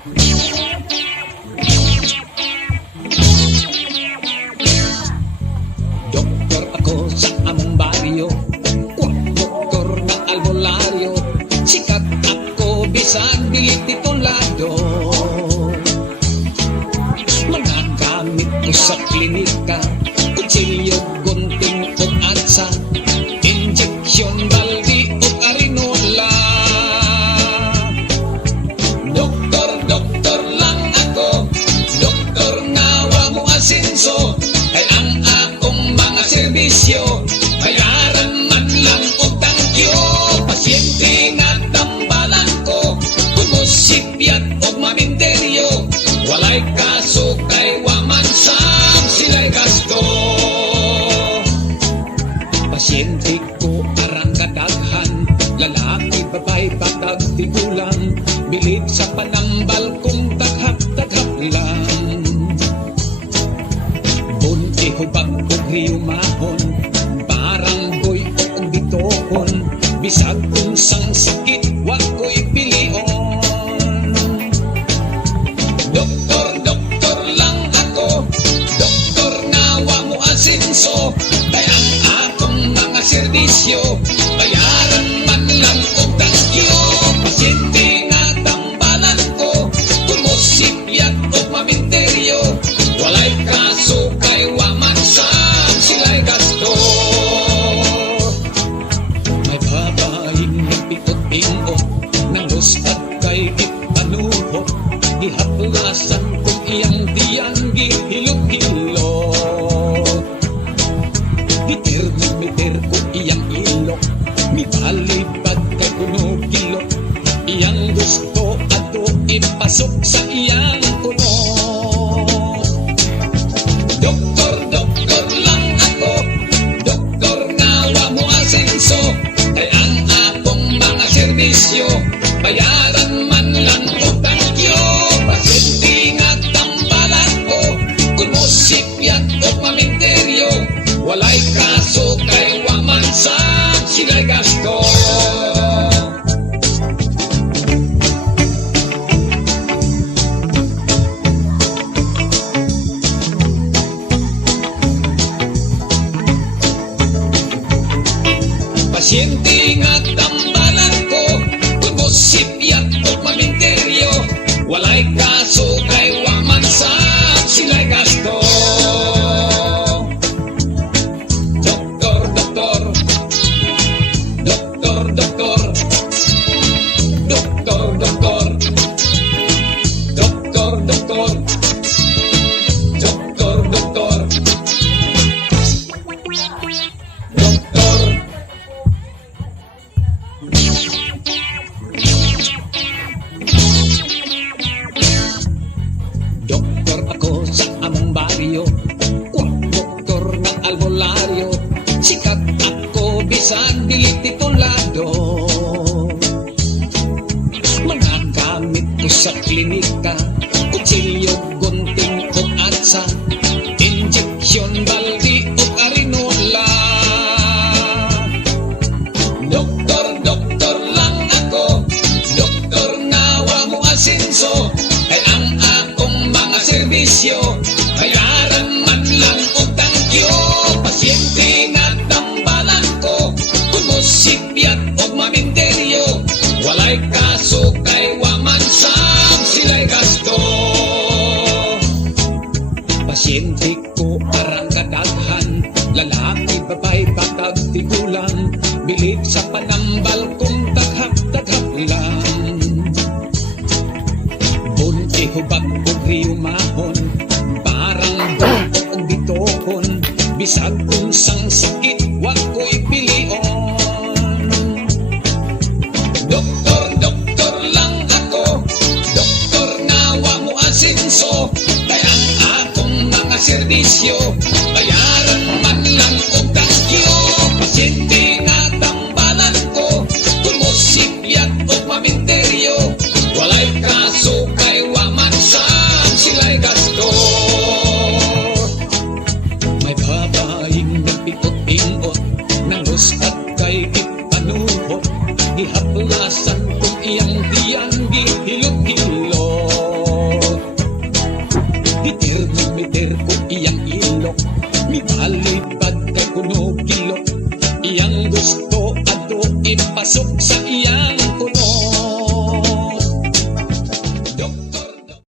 Doktor ako sa among baryo, doktor ng albularyo. Sikat ako bisag dili titulado. Mga gamit ko sa klinika, kutsilyo, gunting ug atsa, injeksyon, baldi ug arinola. Doktor lang ako, doktor nga wa mo asenso. Kay ang akong mga serbisyo, bayaran man lang og tangkyo. Pasyente nga tambalan ko, kung mosipyat og maminteryo. Walay kaso kay wa man sam sila'y gasto. Pasyente ko arang kadaghan, lalaki, babay, batag, tigulang. Bilid sa panambal kung taghap-taghap lang. Bunti hubag ug riyumahon, parang boy o bitohon. Bisag unsang sakit, wa ko'y pilion. Doktor lang ako, doktor nga wa mo asenso. Kay ang akong mga serbisyo, bayaran man lang og tangkyo. Pasyente nga tambalan ko, kung mosipyat og maminteryo. Walay kaso kay wa man sam sila'y gasto. May babaeng nagpitot-pingot, nang lusad kay ipanuhot. Gihaplasan kung iyang diyang gihilot-hilot. Gitir ko iyang ilok, mibalibad kay kuno kilot. Iyang gusto ato ipasok sa iyang kunot. Doktor lang ako, doktor nga wa mo asenso. Kay ang akong mga serbisyo, bayaran man lang og tangkyo. Pasyente nga tambalan ko, kung mosipyat og maminteryo. Walay kaso kay wa man sam sila'y gasto. Pasyente nga tambalan ko, kung mosipyat og maminteryo. Walay kaso kay wa man sam sila'y gasto. Doktor ako sa among baryo, doktor ng albularyo. Sikat ako bisag dili titulado. Mga gamit ko sa klinika, kutsilyo, gunting ug atsa, injeksyon, baldi ug arinola. Doktor lang ako, doktor nga wa mo asenso. Kay ang akong mga serbisyo, bayaran man lang og tangkyo. Pasyente nga tambalan ko, kung mosipyat og maminteryo. Walay kaso kay wa man sam sila'y gasto. Pasyente ko arang kadaghan, lalaki, babay, batag, tigulang. Bilid sa panambal kung taghap-taghap lang. Bunti hubag ug riyumahon, parang boy o bitohon. Bisag unsang sakit, wa ko'y pilion. Doktor lang ako, doktor nga wa mo asenso. Kay ang akong mga serbisyo, bayaran man lang og tangkyo. Pasyente nga tambalan ko, kung mosipyat og maminteryo. Walay kaso kay wa man sam sila'y gasto. May babaeng nagpitot-pingot, nang lusad kay ipanuhot. Gihaplasan kung iyang diyang gihilot-hilot. kilok. Iyang gusto ato ipasok sa iya